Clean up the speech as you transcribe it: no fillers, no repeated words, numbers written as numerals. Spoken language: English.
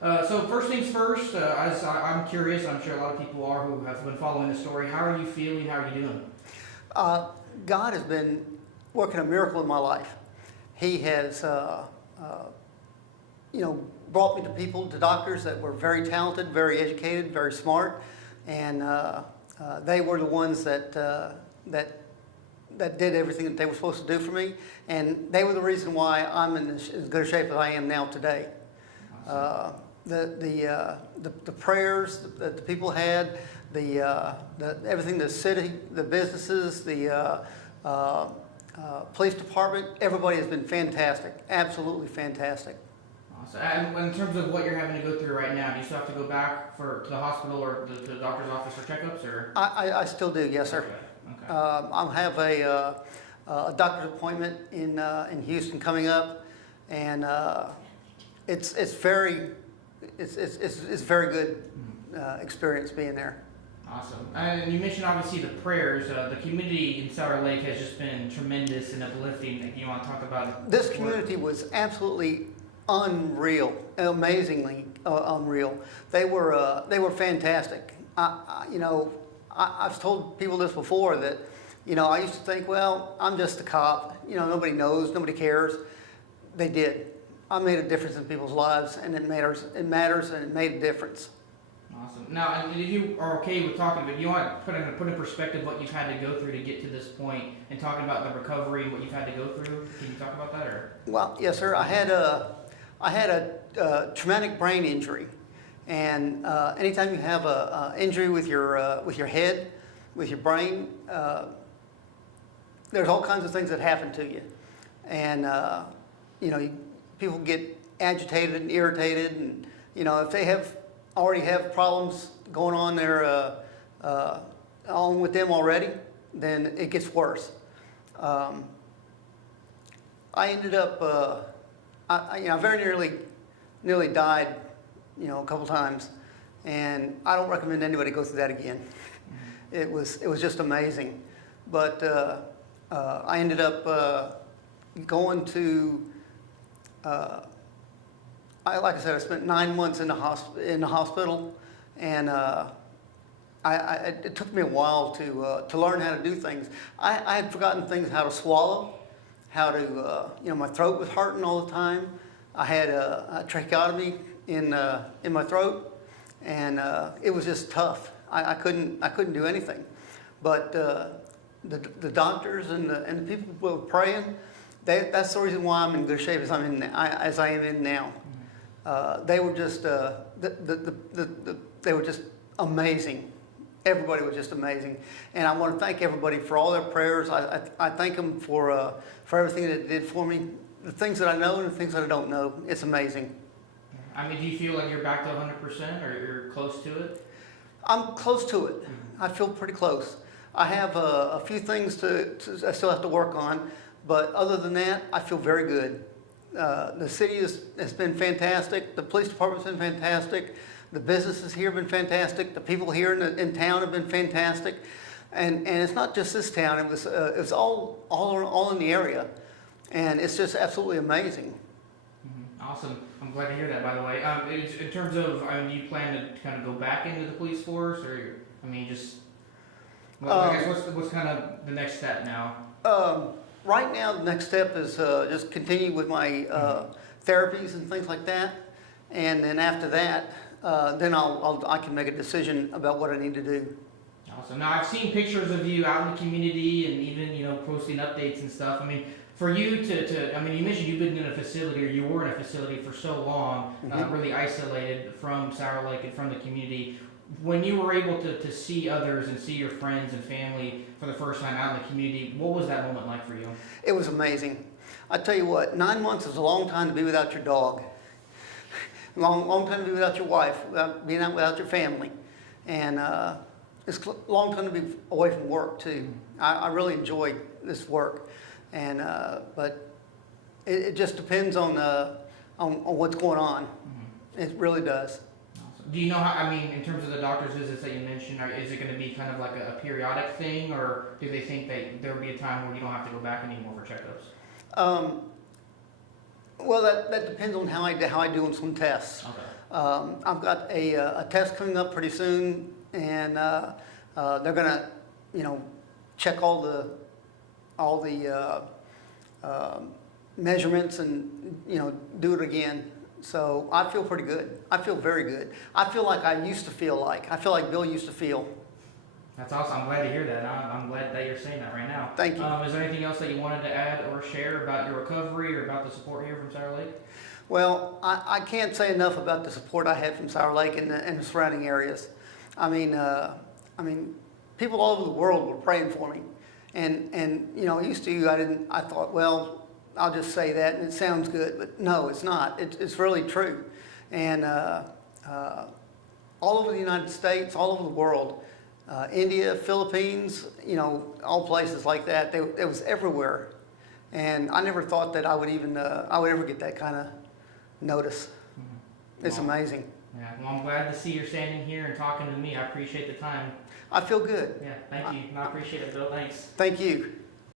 So first things first, I'm curious, I'm sure a lot of people are who have been following the story. How are you feeling? How are you doing? God has been working a miracle in my life. He has, brought me to people, to doctors that were very talented, very educated, very smart, and they were the ones that did everything that they were supposed to do for me, and they were the reason why I'm in as good a shape as I am now today. Awesome. The prayers that the people had, the everything, the city, the businesses, the police department, everybody has been fantastic, absolutely fantastic. Awesome. And in terms of what you're having to go through right now, do you still have to go back to the hospital or the doctor's office for checkups, or? I still do, yes, sir. Okay. I have a doctor's appointment in Houston coming up, and it's very good experience being there. Awesome. And you mentioned obviously the prayers. The community in Sour Lake has just been tremendous and uplifting. You want to talk about it? This community was absolutely unreal, amazingly unreal. They were fantastic. I've told people this before that, I used to think, well, I'm just a cop. Nobody knows, nobody cares. They did. I made a difference in people's lives, and it matters, and it made a difference. Awesome. Now, and if you are okay with talking, but you want to put in perspective what you've had to go through to get to this point, and talking about the recovery and what you've had to go through. Can you talk about that, or? Well, yes, sir. I had a traumatic brain injury, and anytime you have a injury with your head, with your brain, there's all kinds of things that happen to you, and people get agitated and irritated, and if they already have problems going on there on with them already, then it gets worse. I ended up, I very nearly died, a couple times, and I don't recommend anybody go through that again. It was just amazing, but I ended up going to. Like I said, I spent 9 months in the hospital, and it took me a while to learn how to do things. I had forgotten things, how to swallow, how to my throat was hurting all the time. I had a tracheotomy in my throat, and it was just tough. I couldn't do anything, but the doctors and the people who were praying. That's the reason why I'm in good shape as I am in now. They were just they were just amazing. Everybody was just amazing, and I want to thank everybody for all their prayers. I thank them for everything that they did for me, the things that I know and the things that I don't know. It's amazing. I mean, do you feel like you're back to 100%, or you're close to it? I'm close to it. I feel pretty close. I have a few things I still have to work on. But other than that, I feel very good. The city has been fantastic. The police department's been fantastic. The businesses here have been fantastic. The people here in town have been fantastic. And it's not just this town. It was all in the area, and it's just absolutely amazing. Mm-hmm. Awesome. I'm glad to hear that. By the way, in terms of, do you plan to kind of go back into the police force, or just? Well, I guess what's kind of the next step now? Right now, the next step is just continue with my therapies and things like that, and then after that, then I can make a decision about what I need to do. Awesome. Now, I've seen pictures of you out in the community and even posting updates and stuff. I mean, for you to you mentioned you've been in a facility, or you were in a facility for so long, really isolated from Sour Lake and from the community. When you were able to see others and see your friends and family for the first time out in the community, what was that moment like for you? It was amazing. I tell you what, 9 months is a long time to be without your dog. Long time to be without your wife, being out without your family. And it's a long time to be away from work too. I really enjoy this work. And but it just depends on what's going on. Mm-hmm. It really does. Do you know how, in terms of the doctor's visits that you mentioned, is it going to be kind of like a periodic thing, or do they think that there will be a time where you don't have to go back anymore for checkups? Well, that depends on how I do on some tests. Okay. I've got a test coming up pretty soon, and they're gonna, you know, check all the measurements and, you know, do it again. So I feel pretty good. I feel very good. I feel like I used to feel like. I feel like Bill used to feel. That's awesome. I'm glad to hear that. I'm glad that you're saying that right now. Thank you. Is there anything else that you wanted to add or share about your recovery or about the support here from Sour Lake? Well, I can't say enough about the support I had from Sour Lake and the surrounding areas. I mean, people all over the world were praying for me, and you know, used to I thought, well, I'll just say that and it sounds good, but no, it's not. It's really true, and all over the United States, all over the world, India, Philippines, you know, all places like that. It was everywhere, and I never thought that I would ever get that kind of notice. Mm-hmm. It's Well, amazing. Yeah, well, I'm glad to see you're standing here and talking to me. I appreciate the time. I feel good. Yeah, thank you. I appreciate it, Bill. Thanks. Thank you.